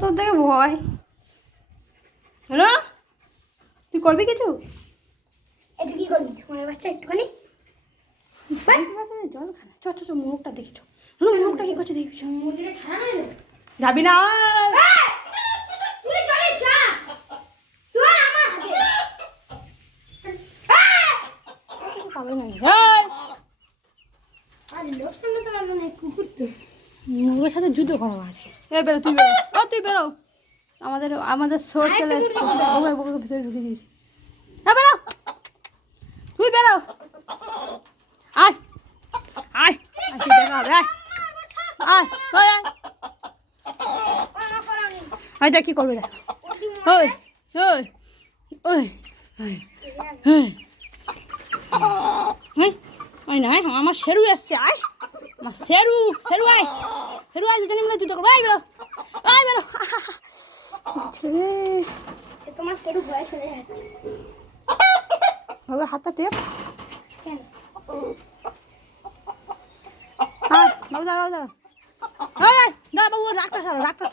তোর দেখে ভয় হ্যালো তুই করবি কিছু একটু কি করবি সোনার বাচ্চা একটুখানি জল খানা চ চ মুখটা দেখি চ মুখটা কি করছে দেখি মুরগিটা ছাড়া নয় যাবি না তুই চলে যা তুই আমার হাতে পাবে না আর লোক সামনে তো পারবো না কুকুর তো মুরগের সাথে যুদ্ধ করা আছে এ বেরো তুই বেরো তুই বেরো আমাদের সোর চলে এসছে বুকে ভিতরে ঢুকে দিয়েছি হ্যাঁ বেরো তুই বেরো আয় আয় তুই দেখা হবে আয় আয় আয় দেখ কি করবে দেখ ওই ওই ওই ওই না আমার শেরু এসছে আয় আমার শেরু আয় দুজনে মিলে যুদ্ধ করবো আয় বেরো ছেড়ে তোমার সেরু ভয় চলে যাচ্ছে ভাবে হাতটা টেপ কেন বাবু দাঁড়া বাবু রাগটা সারা রাগটা